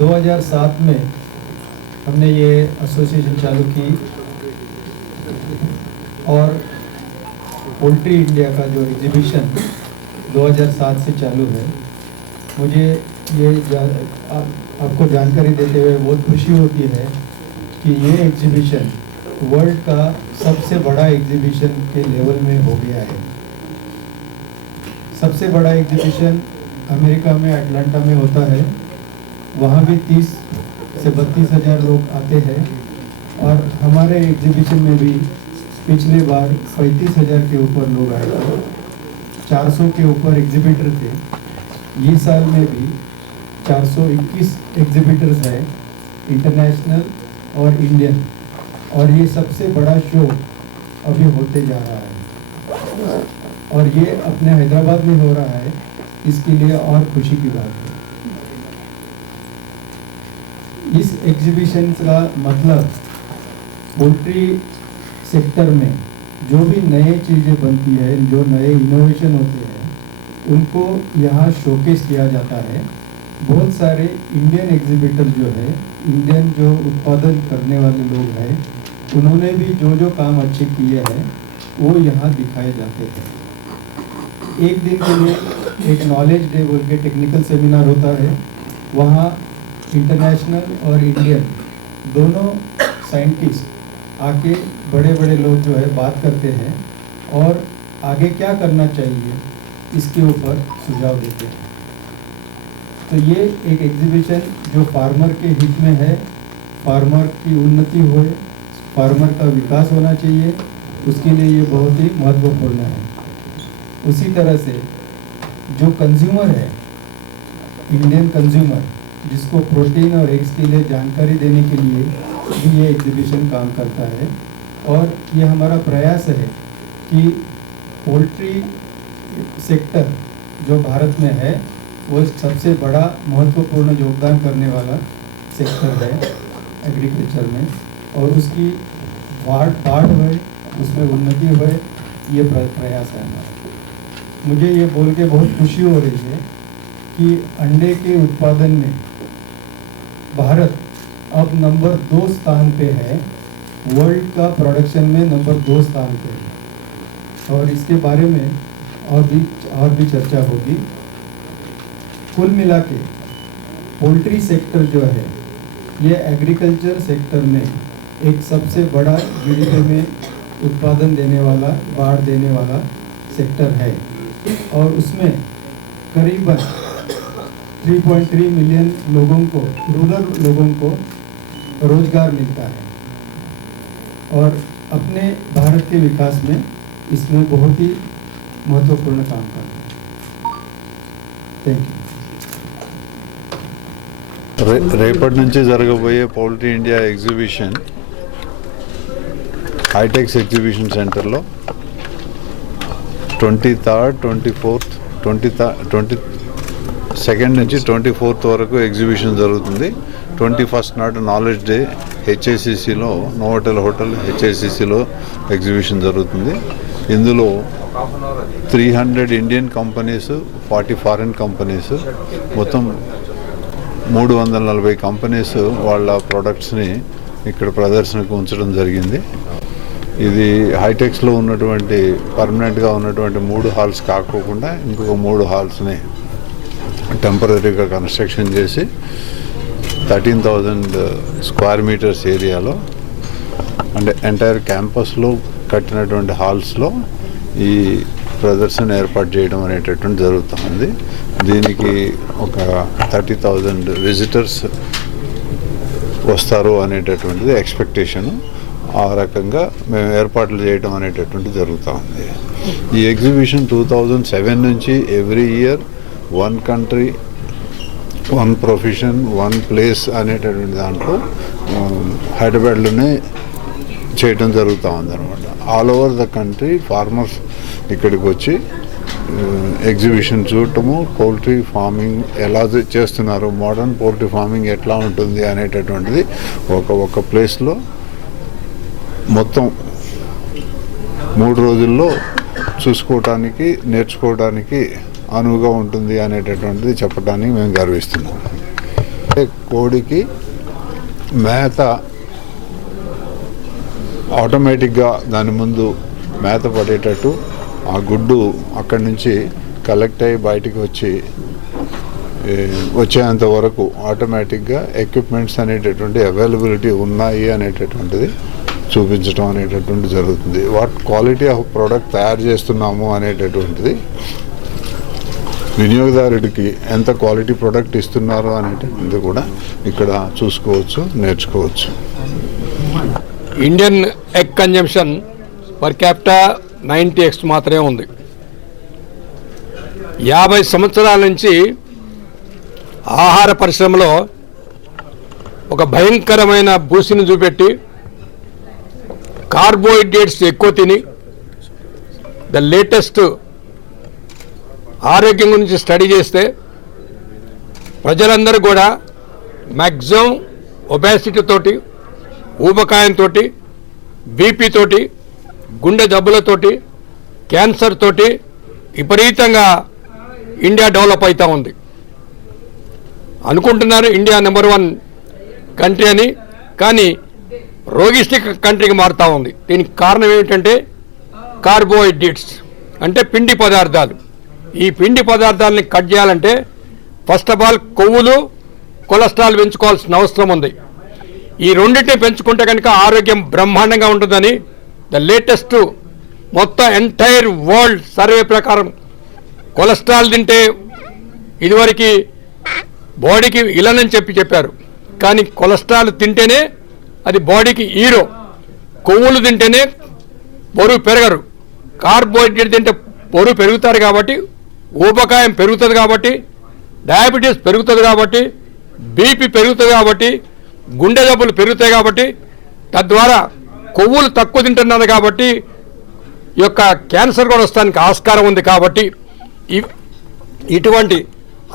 2007 में हमने ये एसोसिएशन चालू की और पोल्ट्री इंडिया का जो एग्जीबिशन 2007 से चालू है, मुझे ये आपको जानकारी देते हुए बहुत खुशी होती है कि ये एग्जीबिशन वर्ल्ड का सबसे बड़ा एग्जीबिशन के लेवल में हो गया है। सबसे बड़ा एग्जीबिशन अमेरिका में अटलांटा में होता है, वहाँ भी 30 से 32 हज़ार लोग आते हैं और हमारे एग्जीबिशन में भी पिछले बार 35 हज़ार के ऊपर लोग आए थे, 400 के ऊपर एग्जीबिटर थे। ये साल में भी 421 एग्जीबिटर्स हैं, इंटरनेशनल और इंडियन, और ये सबसे बड़ा शो अभी होते जा रहा है और ये अपने हैदराबाद में हो रहा है, इसके लिए और खुशी की बात है। इस एग्जीबिशन का मतलब पोल्ट्री सेक्टर में जो भी नए चीज़ें बनती है, जो नए इनोवेशन होते हैं, उनको यहाँ शोकेस किया जाता है। बहुत सारे इंडियन एग्जीबिटर जो है, इंडियन जो उत्पादन करने वाले लोग हैं, उन्होंने भी जो जो काम अच्छे किए हैं वो यहाँ दिखाए जाते हैं। एक दिन के लिए एक नॉलेज डे बोल के टेक्निकल सेमिनार होता है, वहाँ इंटरनेशनल और इंडियन दोनों साइंटिस्ट आके बड़े बड़े लोग जो है बात करते हैं और आगे क्या करना चाहिए इसके ऊपर सुझाव देते हैं। तो ये एक एग्जीबिशन जो फार्मर के हित में है, फार्मर की उन्नति होए, फार्मर का विकास होना चाहिए, उसके लिए ये बहुत ही महत्वपूर्ण है। उसी तरह से जो कंज्यूमर है, इंडियन कंज्यूमर, जिसको प्रोटीन और एग्स के लिए जानकारी देने के लिए भी ये एग्जीबिशन काम करता है। और ये हमारा प्रयास है कि पोल्ट्री सेक्टर जो भारत में है वो सबसे बड़ा महत्वपूर्ण योगदान करने वाला सेक्टर है एग्रीकल्चर में, और उसकी बाढ़ हुए, उसमें उन्नति हुए, ये प्रयास है हमारा। मुझे ये बोल के बहुत खुशी हो रही है कि अंडे के उत्पादन में भारत अब नंबर 2 स्थान पे है, वर्ल्ड का प्रोडक्शन में नंबर 2 स्थान पे है, और इसके बारे में और भी चर्चा होगी। कुल मिला के पोल्ट्री सेक्टर जो है, ये एग्रीकल्चर सेक्टर में एक सबसे बड़ा जीडीपी में उत्पादन देने वाला, बाढ़ देने वाला सेक्टर है, और उसमें करीबन 3.3 मिलियन लोगों को, रूरल लोगों को रोजगार मिलता है, और अपने भारत के विकास में इसमें बहुत ही महत्वपूर्ण काम करता है। Thank you. రేపటి నుంచి జరగబోయే poultry India exhibition HITEX exhibition సెంటర్లో 23rd, 24th, 22nd నుంచి 24th వరకు ఎగ్జిబిషన్ జరుగుతుంది. 21st నాడు నాలెడ్జ్ డే హెచ్ఐసిసిలో, నోవోటెల్ హోటల్ హెచ్ఐసిసిలో ఎగ్జిబిషన్ జరుగుతుంది. ఇందులో 300 ఇండియన్ కంపెనీస్, 40 ఫారిన్ కంపెనీస్, మొత్తం 340 కంపెనీస్ వాళ్ళ ప్రోడక్ట్స్ని ఇక్కడ ప్రదర్శనకు ఉంచడం జరిగింది. ఇది హైటెక్స్లో ఉన్నటువంటి పర్మనెంట్గా ఉన్నటువంటి 3 హాల్స్ కాకోకుండా ఇంకొక 3 హాల్స్ని టెంపరీగా కన్స్ట్రక్షన్ చేసి 13,000 స్క్వేర్ మీటర్స్ ఏరియాలో, అంటే ఎంటైర్ క్యాంపస్లో కట్టినటువంటి హాల్స్లో ఈ ప్రదర్శన ఏర్పాటు చేయడం అనేటటువంటి జరుగుతుంది. దీనికి ఒక 30,000 విజిటర్స్ వస్తారు అనేటటువంటిది ఎక్స్పెక్టేషను. ఆ రకంగా మేము ఏర్పాట్లు చేయడం అనేటటువంటి జరుగుతూ ఉంది. ఈ ఎగ్జిబిషన్ 2007 నుంచి every year 1 country 1 profession 1 place అనేటటువంటి దాంట్లో హైదరాబాద్లోనే చేయడం జరుగుతూ ఉందన్నమాట. All over the country farmers ఇక్కడికి వచ్చి ఎగ్జిబిషన్ చూడటము, పౌల్ట్రీ ఫార్మింగ్ ఎలా చేస్తున్నారు, మోడర్న్ పౌల్ట్రీ ఫార్మింగ్ ఎట్లా ఉంటుంది అనేటటువంటిది ఒక ప్లేస్లో మొత్తం 3 రోజుల్లో చూసుకోవటానికి, నేర్చుకోవడానికి అనువుగా ఉంటుంది అనేటటువంటిది చెప్పడానికి మేము గర్విస్తున్నాం. కోడికి మేత ఆటోమేటిక్గా దాని ముందు మేత పడేటట్టు ఆ గుడ్డు అక్కడి నుంచి కలెక్ట్ అయ్యి బయటికి వచ్చేంత వరకు ఆటోమేటిక్గా ఎక్విప్మెంట్స్ అనేటటువంటి అవైలబిలిటీ ఉన్నాయి అనేటటువంటిది చూపించడం అనేటటువంటి జరుగుతుంది. వాట్ క్వాలిటీ ఆఫ్ ప్రోడక్ట్ తయారు చేస్తున్నాము అనేటటువంటిది వినియోగదారుడికి ఎంత క్వాలిటీ ప్రోడక్ట్ ఇస్తున్నారు అనేటటువంటిది కూడా ఇక్కడ చూసుకోవచ్చు, నేర్చుకోవచ్చు. Indian egg consumption per capita 90x మాత్రమే ఉంది. 50 సంవత్సరాల నుంచి ఆహార పరిశ్రమలో ఒక భయంకరమైన బూసిని చూపెట్టి కార్బోహైడ్రేట్స్ ఎక్కువ తిని ద లేటెస్ట్ ఆరోగ్యం గురించి స్టడీ చేస్తే ప్రజలందరూ కూడా మ్యాక్సిమం ఒబేసిటీ తోటి, ఊబకాయంతో, బీపీ తోటి, గుండె జబ్బులతోటి, క్యాన్సర్ తోటి విపరీతంగా ఇండియా డెవలప్ అవుతూ ఉంది. అనుకుంటున్నారు ఇండియా నెంబర్ 1 కంట్రీ అని, కానీ రోగిస్టిక్ కంట్రీకి మారుతూ ఉంది. దీనికి కారణం ఏమిటంటే కార్బోహైడ్రేట్స్ అంటే పిండి పదార్థాలు. ఈ పిండి పదార్థాలని కట్ చేయాలంటే ఫస్ట్ ఆఫ్ ఆల్ కొవ్వులు, కొలెస్ట్రాల్ పెంచుకోవాల్సిన అవసరం ఉంది. ఈ రెండింటిని పెంచుకుంటే కనుక ఆరోగ్యం బ్రహ్మాండంగా ఉంటుందని ద లేటెస్ట్ మొత్తం ఎంటైర్ వరల్డ్ సర్వే ప్రకారం కొలెస్ట్రాల్ తింటే ఇదివరకు బాడీకి ఇలనని చెప్పారు, కానీ కొలెస్ట్రాల్ తింటేనే అది బాడీకి హీరో. కొవ్వులు తింటేనే బరువు పెరగరు, కార్బోహైడ్రేట్ తింటే బరువు పెరుగుతారు. కాబట్టి ఊబకాయం పెరుగుతుంది, కాబట్టి డయాబెటీస్ పెరుగుతుంది, కాబట్టి బీపీ పెరుగుతుంది, కాబట్టి గుండె జబ్బులు పెరుగుతాయి, కాబట్టి తద్వారా కొవ్వులు తక్కువ తింటున్నారు, కాబట్టి ఈ యొక్క క్యాన్సర్ కూడా వస్తానికి ఆస్కారం ఉంది. కాబట్టి ఇటువంటి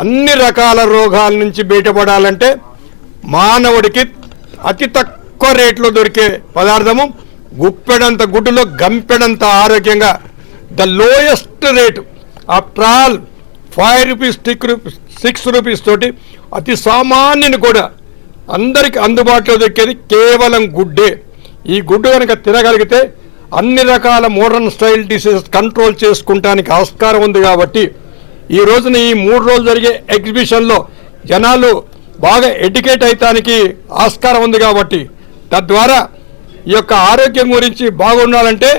అన్ని రకాల రోగాల నుంచి బయటపడాలంటే మానవుడికి అతి తక్కువ రేట్లో దొరికే పదార్థము గుప్పెడంత గుడ్డులో గంపెడంత ఆరోగ్యంగా the lowest rate after all 5 rupees 6 rupees తోటి అతి సామాన్యుని కూడా అందరికి అందుబాటులో దొరికేది కేవలం గుడ్డే. ఈ గుడ్డు కనుక తినగలిగితే అన్ని రకాల మోడర్న్ స్టైల్ డిసీజెస్ కంట్రోల్ చేసుకుంటానికి ఆస్కారం ఉంది. కాబట్టి ఈ రోజున ఈ 3 రోజులు జరిగే ఎగ్జిబిషన్లో జనాలు బాగా ఎడ్యుకేట్ అయ్యటానికి ఆస్కారం ఉంది. కాబట్టి తద్వారా ఈ యొక్క ఆరోగ్యం గురించి బాగుండాలంటే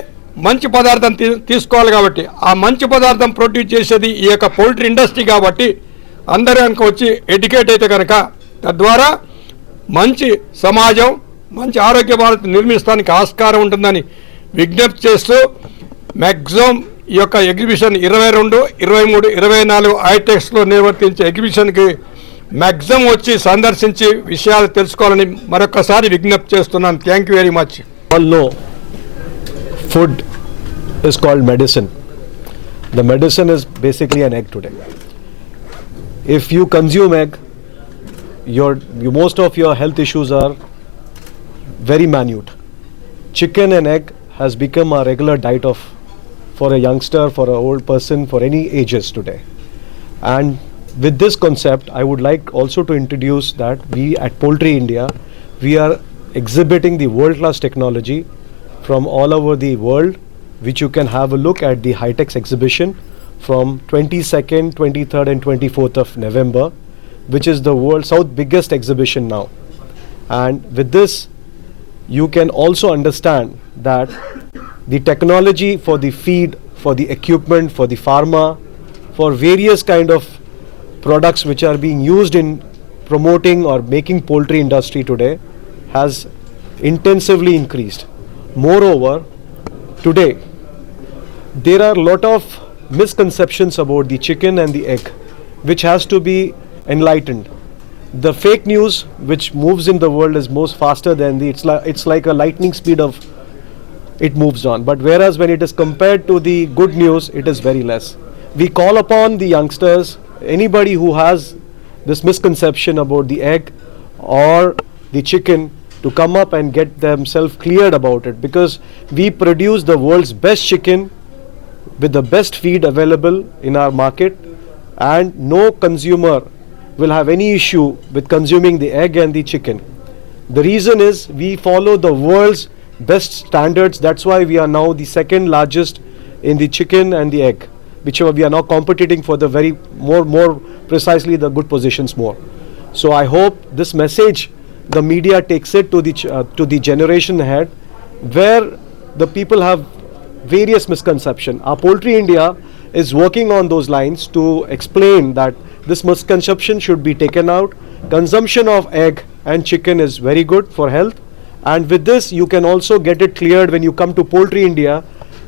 మంచి పదార్థం తీసుకోవాలి. కాబట్టి ఆ మంచి పదార్థం ప్రొడ్యూస్ చేసేది ఈ యొక్క పౌల్ట్రీ ఇండస్ట్రీ. కాబట్టి అందరూ కనుక వచ్చి ఎడ్యుకేట్ అయితే కనుక తద్వారా మంచి సమాజం, మంచి ఆరోగ్య భారత్ నిర్మిస్తానికి ఆస్కారం ఉంటుందని విజ్ఞప్తి చేస్తూ మ్యాక్సిమం ఈ యొక్క ఎగ్జిబిషన్ 22, 23, 24 ఐటెక్స్లో నిర్వర్తించే ఎగ్జిబిషన్కి మ్యాక్సిమం వచ్చి సందర్శించి విషయాలు తెలుసుకోవాలని మరొకసారి విజ్ఞప్తి చేస్తున్నాను. Thank you very much. All know food is called medicine. The medicine is basically an egg today. If you consume egg, most of your health issues are very minute. Chicken and egg has become a regular diet for a youngster, for an old person, for any ages today. And with this concept, I would like also to introduce that we at Poultry India, we are exhibiting the world-class technology from all over the world, which you can have a look at the Hightex exhibition from 22nd, 23rd and 24th of November, which is the world's south biggest exhibition now. And with this, you can also understand that the technology for the feed, for the equipment, for the pharma, for various kind of products which are being used in promoting or making poultry industry today has intensively increased. Moreover, today there are a lot of misconceptions about the chicken and the egg which has to be enlightened. The fake news which moves in the world is most faster than it's like a lightning speed of it moves on, but whereas when it is compared to the good news, it is very less. We call upon the youngsters, anybody who has this misconception about the egg or the chicken, to come up and get themselves cleared about it, because we produce the world's best chicken with the best feed available in our market, and no consumer will have any issue with consuming the egg and the chicken. The reason is we follow the world's best standards. That's why we are now the second largest in the chicken and the egg, which we are now competing for the very more precisely the good positions more. So I hope this message the media takes it to the generation ahead, where the people have various misconceptions. Our Poultry India is working on those lines to explain that this misconception should be taken out. Consumption of egg and chicken is very good for health, and with this you can also get it cleared when you come to Poultry India,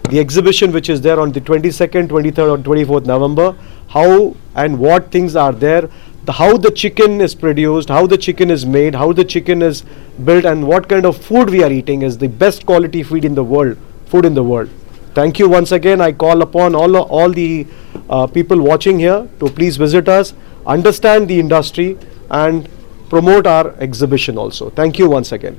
the exhibition which is there on the 22nd, 23rd or 24th November, how and what things are there, how the chicken is produced, how the chicken is made, how the chicken is built, and what kind of food we are eating is the best quality food in the world. Thank you once again. I call upon all the people watching here to please visit us, understand the industry, and promote our exhibition also. Thank you once again.